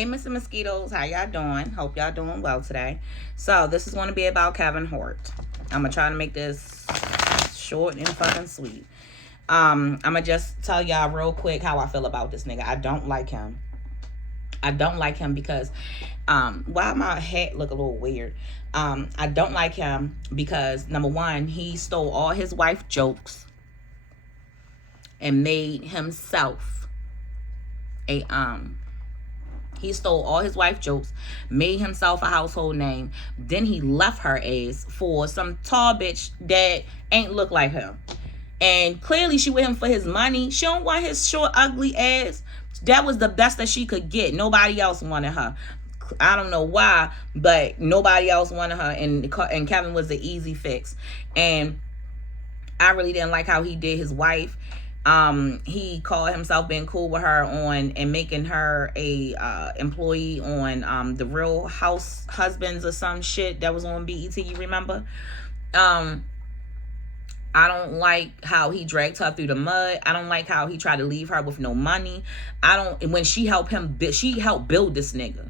Hey, Mr. Mosquitoes, how y'all doing? Hope y'all doing well today. So this is going to be about Kevin Hart. I'm gonna try to make this short and fucking sweet. I'm gonna just tell y'all real quick how I feel about this nigga. I don't like him. I don't like him because why my hat look a little weird. I don't like him because number one, he stole all his wife jokes and made himself a he stole all his wife jokes, made himself a household name. Then he left her ass for some tall bitch that ain't look like him. And clearly she with him for his money. She don't want his short, ugly ass. That was the best that she could get. Nobody else wanted her. I don't know why, but nobody else wanted her. And Kevin was the easy fix. And I really didn't like how he did his wife. He called himself being cool with her on and making her a employee on the Real House Husbands or some shit that was on BET, you remember? I don't like how he dragged her through the mud. I don't like how he tried to leave her with no money. When she helped him, she helped build this nigga.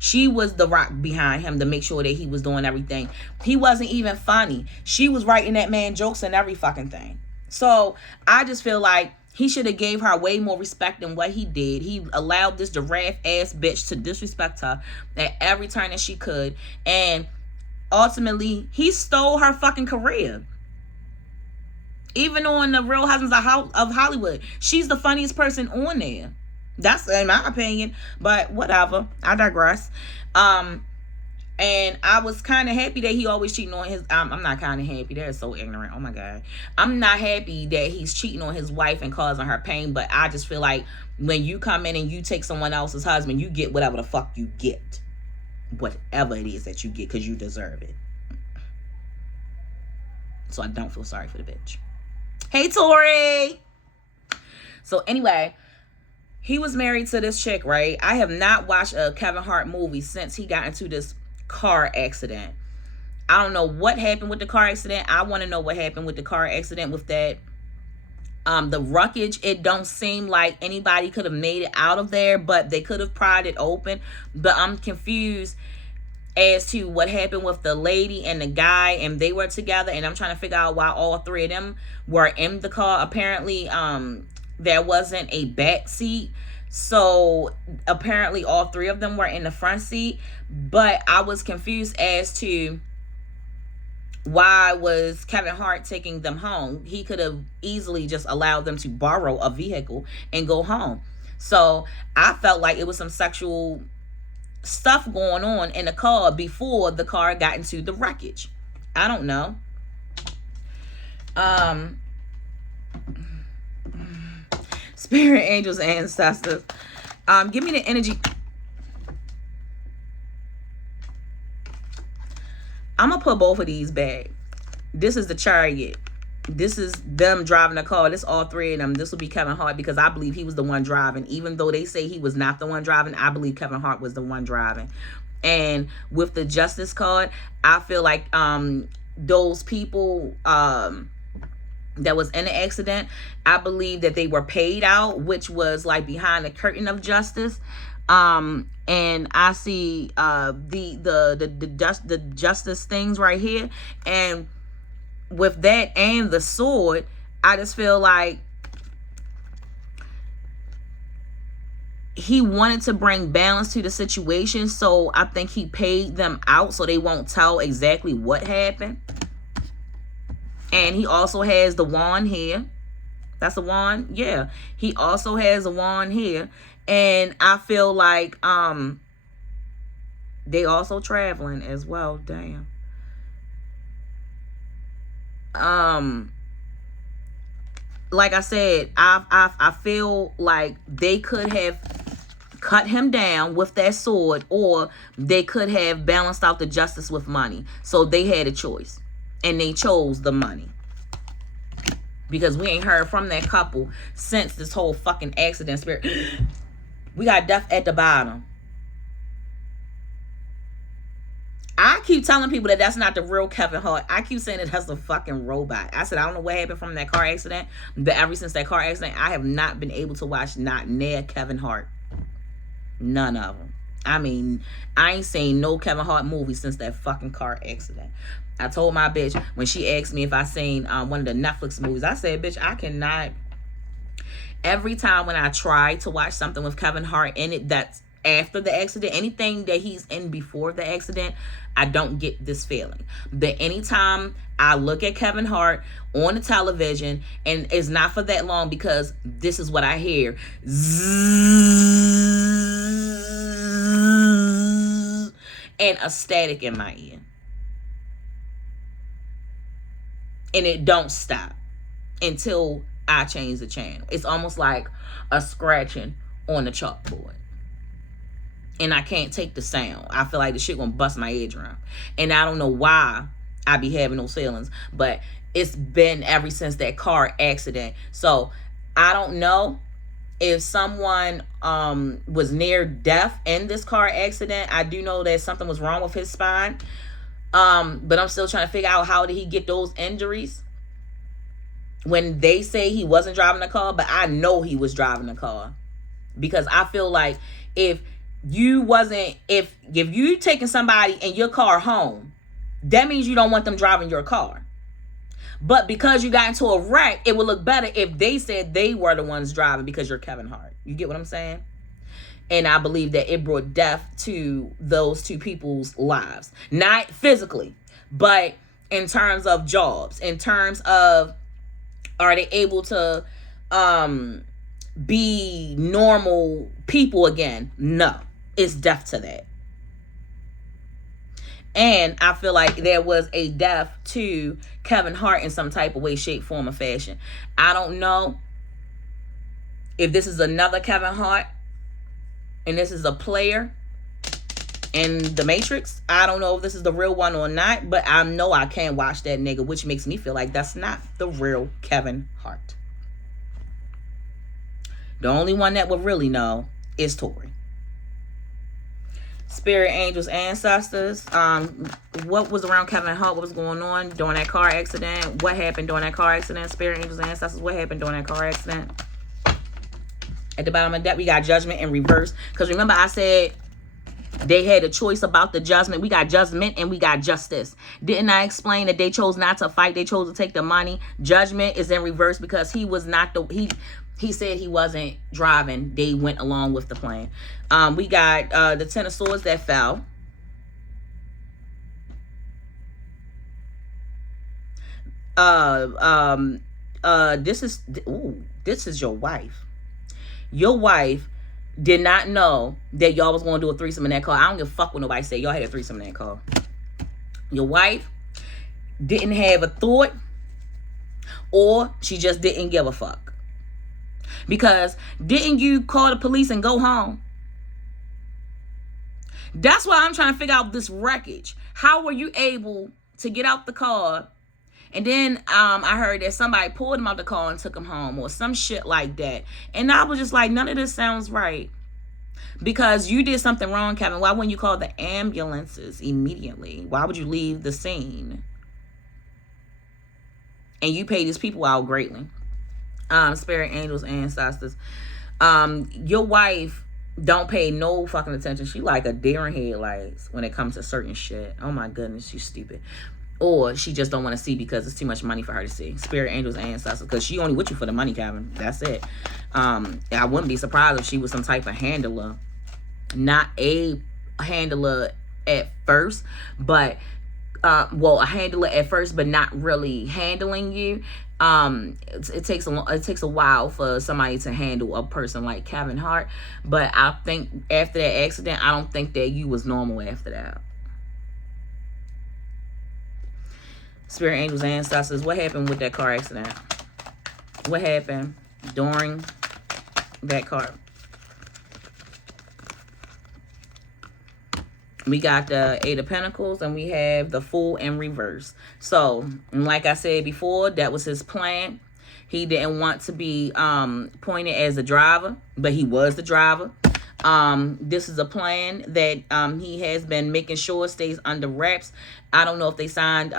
She was the rock behind him to make sure that he was doing everything. He wasn't even funny. She was writing that man jokes and every fucking thing. So I just feel like he should have gave her way more respect than what he did. He allowed this giraffe ass bitch to disrespect her at every turn that she could. And ultimately, he stole her fucking career. Even on the Real Husbands of Hollywood, she's the funniest person on there. That's in my opinion, but whatever. I digress. And I was kind of happy that he always cheating on his. I'm not kind of happy. They're so ignorant. Oh my god. I'm not happy that he's cheating on his wife and causing her pain. But I just feel like when you come in and you take someone else's husband, you get whatever the fuck you get, whatever it is that you get, because you deserve it. So I don't feel sorry for the bitch. Hey, Tori. So anyway, he was married to this chick, right? I have not watched a Kevin Hart movie since he got into this car accident. I don't know what happened with the car accident. I want to know what happened with the car accident with that. The wreckage, it don't seem like anybody could have made it out of there, but they could have pried it open. But I'm confused as to what happened with the lady and the guy, and they were together, and I'm trying to figure out why all three of them were in the car. Apparently, there wasn't a back seat, so apparently all three of them were in the front seat. But I was confused as to why was Kevin Hart taking them home. He could have easily just allowed them to borrow a vehicle and go home. So I felt like it was some sexual stuff going on in the car before the car got into the wreckage. I don't know. Spirit angels, ancestors, give me the energy. I'm gonna put both of these back. This is the Chariot. This is them driving the car. This all three of them. This will be Kevin Hart, because I believe he was the one driving. Even though they say he was not the one driving, I believe Kevin Hart was the one driving. And with the Justice card, I feel like those people that was in the accident, I believe that they were paid out, which was like behind the curtain of justice. And I see the justice things right here, and with that and the sword, I just feel like he wanted to bring balance to the situation. So I think he paid them out so they won't tell exactly what happened. And he also has the wand here. That's a wand. Yeah. He also has a wand here. And I feel like they also traveling as well. Damn. Like I said, I feel like they could have cut him down with that sword, or they could have balanced out the justice with money. So they had a choice, and they chose the money, because we ain't heard from that couple since this whole fucking accident. Spirit, we got death at the bottom. I keep telling people that that's not the real Kevin Hart. I keep saying that that's a fucking robot. I said, I don't know what happened from that car accident, but ever since that car accident, I have not been able to watch not near Kevin Hart. None of them. I mean, I ain't seen no Kevin Hart movie since that fucking car accident. I told my bitch when she asked me if I seen one of the Netflix movies, I said, bitch, I cannot. Every time when I try to watch something with Kevin Hart in it that's after the accident, anything that he's in before the accident, I don't get this feeling. But anytime I look at Kevin Hart on the television, and it's not for that long, because this is what I hear. Zzzz, and a static in my ear. And it don't stop until I change the channel. It's almost like a scratching on the chalkboard. And I can't take the sound. I feel like the shit gonna bust my eardrum. And I don't know why I be having those feelings, but it's been ever since that car accident. So I don't know if someone was near death in this car accident. I do know that something was wrong with his spine. But I'm still trying to figure out, how did he get those injuries when they say he wasn't driving the car? But I know he was driving the car, because I feel like if you taking somebody in your car home, that means you don't want them driving your car. But because you got into a wreck, it would look better if they said they were the ones driving, because you're Kevin Hart. You get what I'm saying? And I believe that it brought death to those two people's lives. Not physically, but in terms of jobs, in terms of, are they able to be normal people again? No, it's death to that. And I feel like there was a death to Kevin Hart in some type of way, shape, form, or fashion. I don't know if this is another Kevin Hart and this is a player in the Matrix. I don't know if this is the real one or not, but I know I can't watch that nigga, which makes me feel like that's not the real Kevin Hart. The only one that would really know is Tori. Spirit angels, ancestors, what was around Kevin Hart? What was going on during that car accident? What happened during that car accident? Spirit angels, ancestors, what happened during that car accident? At the bottom of that, we got judgment in reverse. Because remember, I said they had a choice about the judgment. We got judgment and we got justice. Didn't I explain that they chose not to fight? They chose to take the money. Judgment is in reverse because he was not he said he wasn't driving. They went along with the plan. We got the Ten of Swords that fell. This is your wife. Your wife did not know that y'all was going to do a threesome in that car. I don't give a fuck what nobody say. Y'all had a threesome in that car. Your wife didn't have a thought, or she just didn't give a fuck. Because didn't you call the police and go home? That's why I'm trying to figure out this wreckage. How were you able to get out the car? And then I heard that somebody pulled him out the car and took him home, or some shit like that. And I was just like, none of this sounds right. Because you did something wrong, Kevin. Why wouldn't you call the ambulances immediately? Why would you leave the scene? And you paid these people out greatly. Spirit angels, ancestors. Your wife don't pay no fucking attention. She like a deer in headlights when it comes to certain shit. Oh my goodness, she's stupid. Or she just don't want to see because it's too much money for her to see. Spirit angels, ancestors. Because she only with you for the money, Kevin. That's it. I wouldn't be surprised if she was some type of handler. Not a handler at first, but a handler at first, but not really handling you. It takes a while for somebody to handle a person like Kevin Hart. But I think after that accident, I don't think that you was normal after that. Spirit angels, ancestors, what happened with that car accident? What happened during that car? We got the Eight of Pentacles and we have the Fool in reverse. So, like I said before, that was his plan. He didn't want to be pointed as the driver, but he was the driver. This is a plan that he has been making sure stays under wraps. I don't know if they signed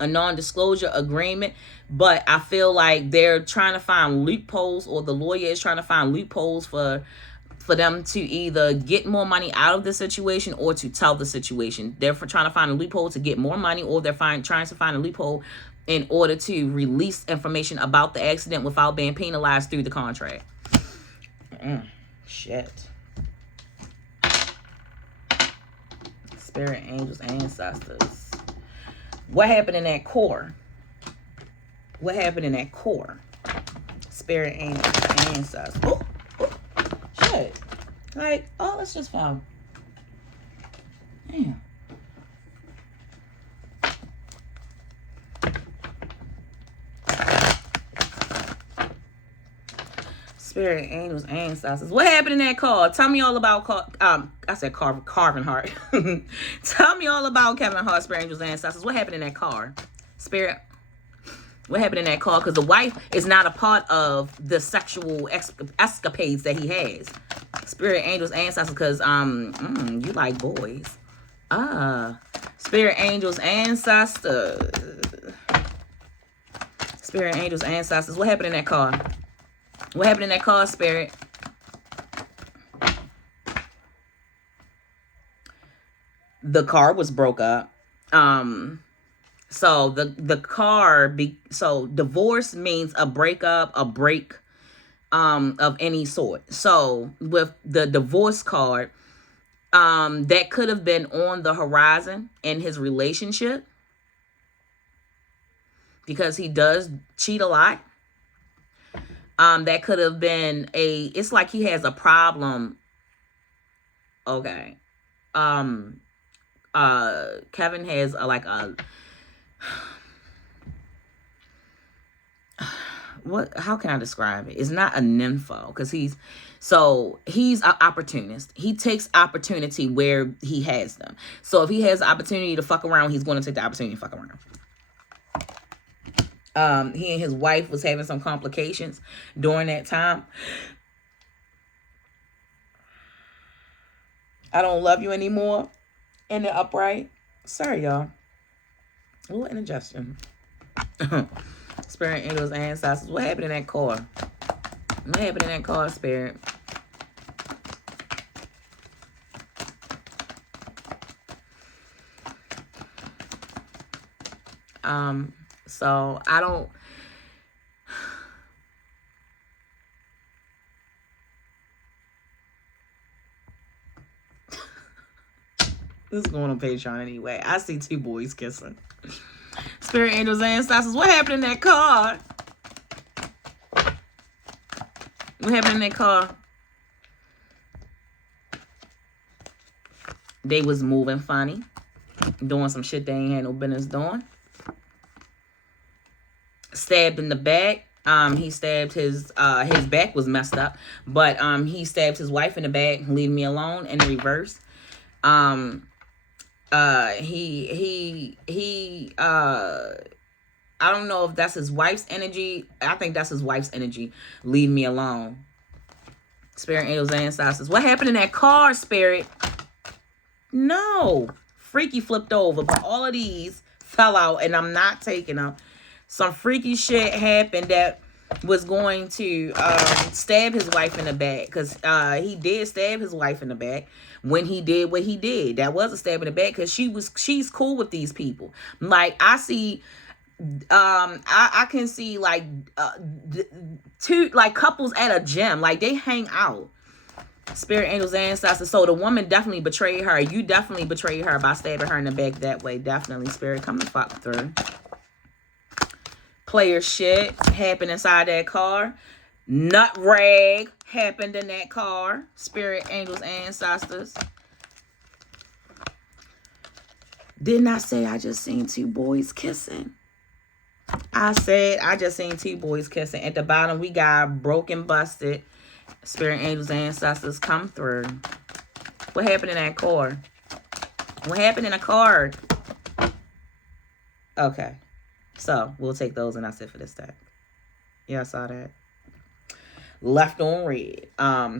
a non-disclosure agreement, but I feel like they're trying to find loopholes, or the lawyer is trying to find loopholes for for them to either get more money out of the situation or to tell the situation. They're trying to find a loophole to get more money, or they're trying to find a loophole in order to release information about the accident without being penalized through the contract. Shit. Spirit, angels, ancestors. What happened in that core? What happened in that core? Spirit, angels, ancestors. Oh, shit. Like, oh, let's just find. Damn. Spirit, angels, ancestors. What happened in that car? Tell me all about I said Kevin Hart. Tell me all about Kevin Hart, Spirit, angels, ancestors. What happened in that car? Spirit. What happened in that car? Because the wife is not a part of the sexual escapades that he has. Spirit, angels, ancestors. Because you like boys. Spirit, angels, ancestors. Spirit, angels, ancestors. What happened in that car? What happened in that car, Spirit? The car was broke up. So the car so divorce means a breakup, a break of any sort. So with the divorce card, that could have been on the horizon in his relationship, because he does cheat a lot. That could have been it's like he has a problem. Okay. Kevin has how can I describe it? It's not a nympho, because he's an opportunist. He takes opportunity where he has them. So if he has the opportunity to fuck around, he's going to take the opportunity to fuck around. He and his wife was having some complications during that time. I don't love you anymore. In the upright. Sorry, y'all. A little indigestion. Spirit, angels, ancestors. What happened in that car? What happened in that car, Spirit? So I don't. This is going on Patreon anyway. I see two boys kissing. Spirit, angels, ancestors. What happened in that car? What happened in that car? They was moving funny, doing some shit they ain't had no business doing. Stabbed in the back. He stabbed his back was messed up, but he stabbed his wife in the back, leave me alone, in reverse. I don't know if that's his wife's energy. I think that's his wife's energy. Leave me alone. Spirit, angels, ancestors. What happened in that car, Spirit? No. Freaky flipped over, but all of these fell out, and I'm not taking them. Some freaky shit happened that was going to stab his wife in the back, because he did stab his wife in the back when he did what he did. That was a stab in the back, because she's cool with these people. Like, I see, I can see like two like couples at a gym, like they hang out. Spirit, angels, ancestors. So the woman definitely betrayed her. You definitely betrayed her by stabbing her in the back that way. Definitely, Spirit, come the fuck through. Player shit happened inside that car. Nut rag happened in that car. Spirit, angels, ancestors. Didn't I say I just seen two boys kissing? I said I just seen two boys kissing. At the bottom, we got broken, busted. Spirit, angels, ancestors, come through. What happened in that car? What happened in a car? Okay. So, we'll take those, and that's it for this deck. Yeah, I saw that. Left on red.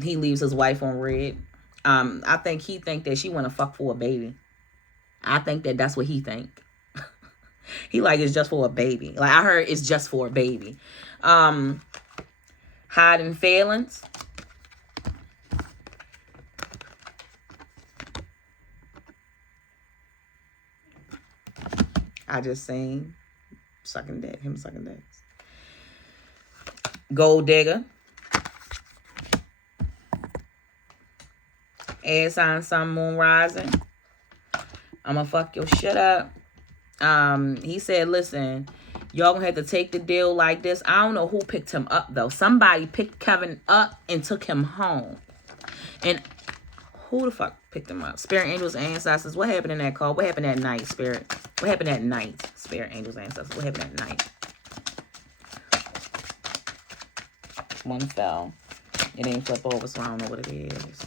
He leaves his wife on red. I think he think that she want to fuck for a baby. I think that that's what he think. He like, it's just for a baby. Like, I heard it's just for a baby. Hiding feelings. I just seen sucking dick. Him sucking dicks. Gold digger. Air sign, sun, moon, rising. I'ma fuck your shit up. He said, listen, y'all gonna have to take the deal like this. I don't know who picked him up though. Somebody picked Kevin up and took him home. And who the fuck picked him up? Spirit, angels, ancestors. What happened in that call? What happened that night, Spirit? What happened that night? Spirit, angels, ancestors. What happened that night? One fell. It ain't flip over, so I don't know what it is.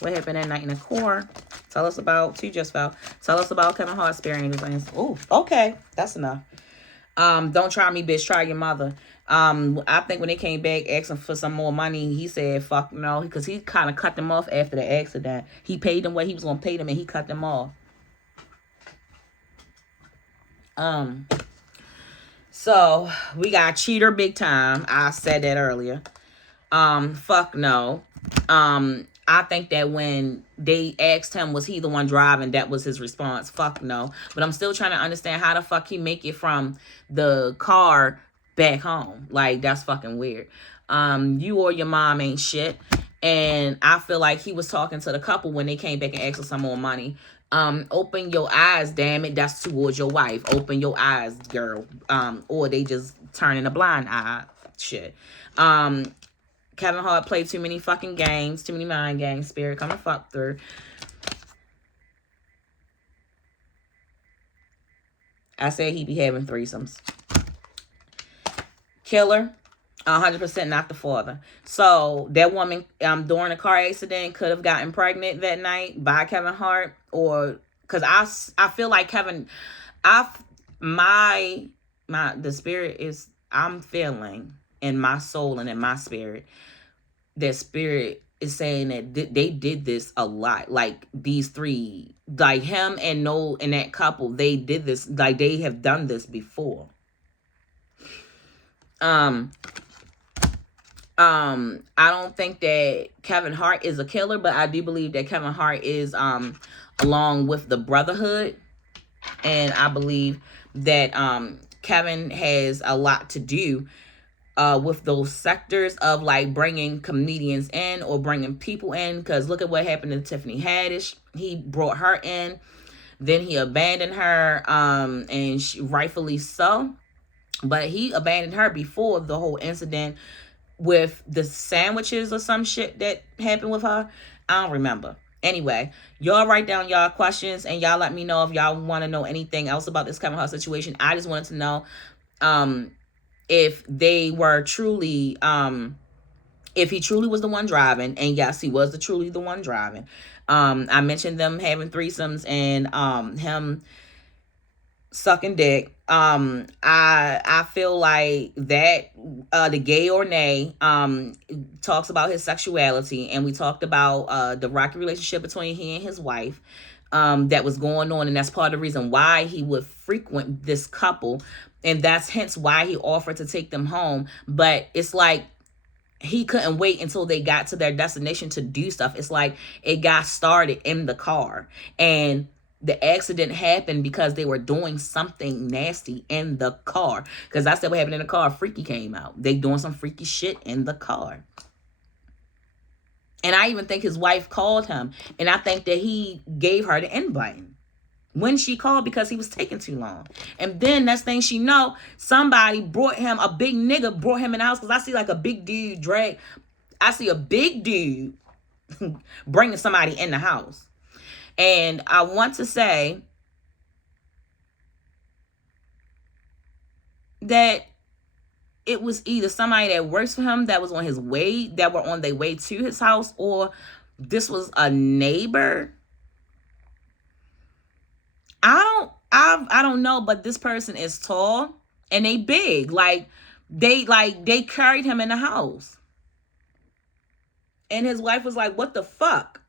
What happened that night in the core? Tell us about, two just fell. Tell us about Kevin Hart, Spirit, angels, ancestors. Oh, okay. That's enough. Don't try me, bitch. Try your mother. I think when they came back asking for some more money, he said, fuck no, because he kind of cut them off after the accident. He paid them what he was going to pay them, and he cut them off. So we got cheater big time. I said that earlier. Fuck no. I think that when they asked him, was he the one driving, that was his response. Fuck no. But I'm still trying to understand how the fuck he make it from the car back home. Like, that's fucking weird. You or your mom ain't shit. And I feel like he was talking to the couple when they came back and asked for some more money. Open your eyes, damn it. That's towards your wife. Open your eyes, girl. Or they just turning a blind eye. Shit. Kevin Hart played too many fucking games, too many mind games. Spirit, come and fuck through. I said he be having threesomes. Killer, 100% not the father. So that woman during a car accident could have gotten pregnant that night by Kevin Hart, or because I feel like Kevin, the spirit is, I'm feeling in my soul and in my spirit, that spirit is saying that they did this a lot. Like these three, like him and that couple, they did this, like they have done this before. I don't think that Kevin Hart is a killer, but I do believe that Kevin Hart is along with the Brotherhood, and I believe that Kevin has a lot to do with those sectors of like bringing comedians in or bringing people in, because look at what happened to Tiffany Haddish. He brought her in, then he abandoned her, and she, rightfully so, but he abandoned her before the whole incident with the sandwiches or some shit that happened with her. I don't remember. Anyway, y'all write down y'all questions and y'all let me know if y'all want to know anything else about this Kevin Hart situation. I just wanted to know if they were truly, if he truly was the one driving, and yes, he was truly the one driving. I mentioned them having threesomes and him sucking dick. I feel like that the gay or nay talks about his sexuality, and we talked about the rocky relationship between he and his wife that was going on, and that's part of the reason why he would frequent this couple, and that's hence why he offered to take them home. But it's like he couldn't wait until they got to their destination to do stuff. It's like it got started in the car, and the accident happened because they were doing something nasty in the car. Because I said what happened in the car, freaky came out. They doing some freaky shit in the car. And I even think his wife called him, and I think that he gave her the invite when she called because he was taking too long. And then next thing she know, somebody brought him, a big nigga brought him in the house, because I see like a big dude drag. I see a big dude bringing somebody in the house. And I want to say that it was either somebody that works for him that was on his way, that were on their way to his house, or this was a neighbor. I don't know, but this person is tall and they big. Like they carried him in the house. And his wife was like, "What the fuck?"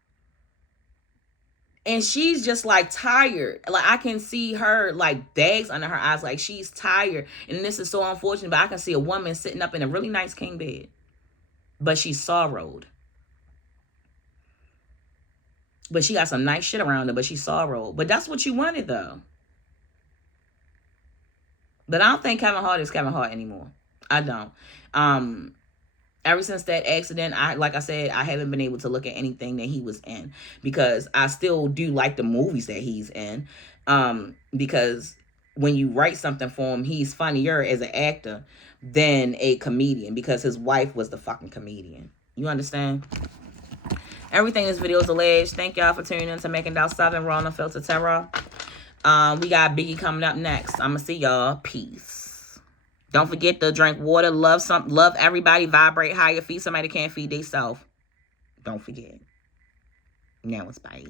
And she's just like tired. Like I can see her like bags under her eyes, like she's tired. And this is so unfortunate, but I can see a woman sitting up in a really nice king bed, but she's sorrowed. But she got some nice shit around her, but she sorrowed. But that's what you wanted, though. But I don't think Kevin Hart is Kevin Hart anymore. I don't. Ever since that accident, like I said, I haven't been able to look at anything that he was in, because I still do like the movies that he's in. Because when you write something for him, he's funnier as an actor than a comedian, because his wife was the fucking comedian. You understand? Everything in this video is alleged. Thank y'all for tuning in to Making Down 7 Raw and Unfiltered Terror. We got Biggie coming up next. I'm gonna see y'all. Peace. Don't forget to drink water. Love everybody. Vibrate higher. Feed somebody that can't feed themselves. Don't forget. Now it's bye.